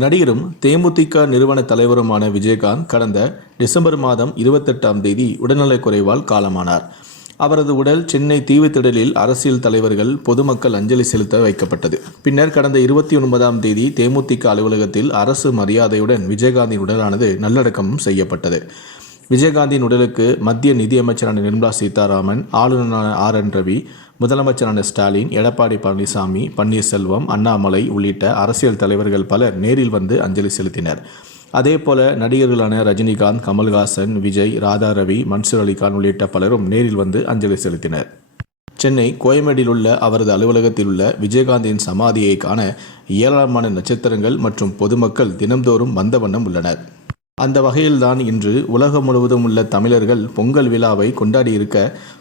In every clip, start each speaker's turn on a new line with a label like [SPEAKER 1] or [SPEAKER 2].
[SPEAKER 1] நடிகரும் தேமுதிக நிறுவன தலைவருமான விஜயகாந்த் கடந்த டிசம்பர் மாதம் இருபத்தெட்டாம் தேதி உடல்நலக் குறைவால் காலமானார். அவரது உடல் சென்னை தீவுத்திடலில் அரசியல் தலைவர்கள் பொதுமக்கள் அஞ்சலி செலுத்த வைக்கப்பட்டது. பின்னர் கடந்த இருபத்தி ஒன்பதாம் தேதி தேமுதிக அலுவலகத்தில் அரசு மரியாதையுடன் விஜயகாந்தின் உடலானது நல்லடக்கம் செய்யப்பட்டது. விஜயகாந்தின் உடலுக்கு மத்திய நிதியமைச்சரான நிர்மலா சீதாராமன் ஆளுநரான ஆர் என் ரவி முதலமைச்சரான ஸ்டாலின் எடப்பாடி பழனிசாமி பன்னீர்செல்வம் அண்ணாமலை உள்ளிட்ட அரசியல் தலைவர்கள் பலர் நேரில் வந்து அஞ்சலி செலுத்தினர். அதேபோல நடிகர்களான ரஜினிகாந்த் கமல்ஹாசன் விஜய் ராதா ரவி மன்சூர் அலிகான் உள்ளிட்ட பலரும் நேரில் வந்து அஞ்சலி செலுத்தினர். சென்னை கோயம்பேடில் உள்ள அவரது அலுவலகத்தில் உள்ள விஜயகாந்தின் சமாதியை காண ஏராளமான நட்சத்திரங்கள் மற்றும் பொதுமக்கள் தினம்தோறும் வந்த வண்ணம் உள்ளனர். அந்த வகையில்தான் இன்று உலகம் முழுவதும் உள்ள தமிழர்கள் பொங்கல் விழாவை கொண்டாடியிருக்க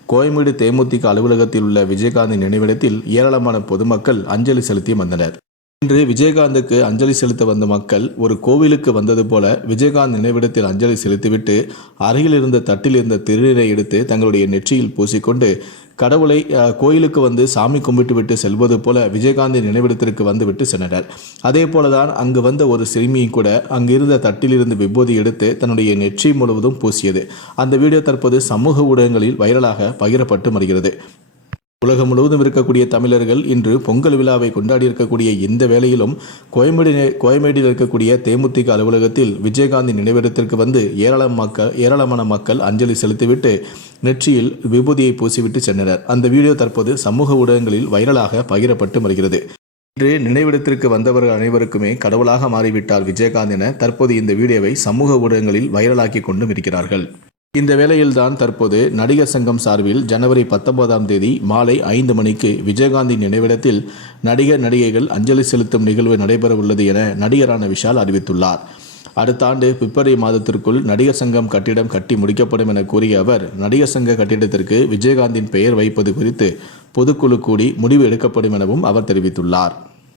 [SPEAKER 1] கோயம்பேடு தேமுதிக அலுவலகத்தில் உள்ள விஜயகாந்தின் நினைவிடத்தில் ஏராளமான பொதுமக்கள் அஞ்சலி செலுத்தி வந்தனர். இன்று விஜயகாந்துக்கு அஞ்சலி செலுத்த வந்த மக்கள் ஒரு கோவிலுக்கு வந்தது போல விஜயகாந்த் நினைவிடத்தில் அஞ்சலி செலுத்திவிட்டு அருகில் இருந்த தட்டில் இருந்த திருநீரை எடுத்து தங்களுடைய நெற்றியில் பூசிக்கொண்டு கடவுளை கோயிலுக்கு வந்து சாமி கும்பிட்டு விட்டு செல்வது போல விஜயகாந்தின் நினைவிடத்திற்கு வந்து விட்டு சென்றனர். அதே போலதான் அங்கு வந்த ஒரு சிறுமியும் கூட அங்கிருந்த தட்டிலிருந்து விபூதி எடுத்து தன்னுடைய நெற்றி முழுவதும் பூசியது. அந்த வீடியோ தற்போது சமூக ஊடகங்களில் வைரலாக பகிரப்பட்டு வருகிறது. உலகம் முழுவதும் இருக்கக்கூடிய தமிழர்கள் இன்று பொங்கல் விழாவை கொண்டாடி இருக்கக்கூடிய இந்த வேளையிலும் கோயம்பேடு கோயம்பேடில் இருக்கக்கூடிய தேமுதிக அலுவலகத்தில் விஜயகாந்தின் நினைவிடத்திற்கு வந்து ஏராளம் மக்கள் ஏராளமான மக்கள் அஞ்சலி செலுத்திவிட்டு நெற்றியில் விபூதியை பூசிவிட்டு சென்றனர். அந்த வீடியோ தற்போது சமூக ஊடகங்களில் வைரலாக பகிரப்பட்டு வருகிறது. இன்று நினைவிடத்திற்கு வந்தவர்கள் அனைவருக்குமே கடவுளாக மாறிவிட்டார் விஜயகாந்த் என தற்போது இந்த வீடியோவை சமூக ஊடகங்களில் வைரலாக்கி கொண்டும் இருக்கிறார்கள். இந்த வேளையில்தான் தற்போது நடிகர் சங்கம் சார்பில் ஜனவரி பத்தொன்பதாம் தேதி மாலை ஐந்து மணிக்கு விஜயகாந்தின் நினைவிடத்தில் நடிகர் நடிகைகள் அஞ்சலி செலுத்தும் நிகழ்வு நடைபெறவுள்ளது என நடிகரான விஷால் அறிவித்துள்ளார். அடுத்த ஆண்டு பிப்ரவரி மாதத்திற்குள் நடிகர் சங்கம் கட்டிடம் கட்டி முடிக்கப்படும் என கூறிய அவர் நடிகர் சங்க கட்டிடத்திற்கு விஜயகாந்தின் பெயர் வைப்பது குறித்து பொதுக்குழு கூடி முடிவு எடுக்கப்படும் எனவும் அவர் தெரிவித்துள்ளார்.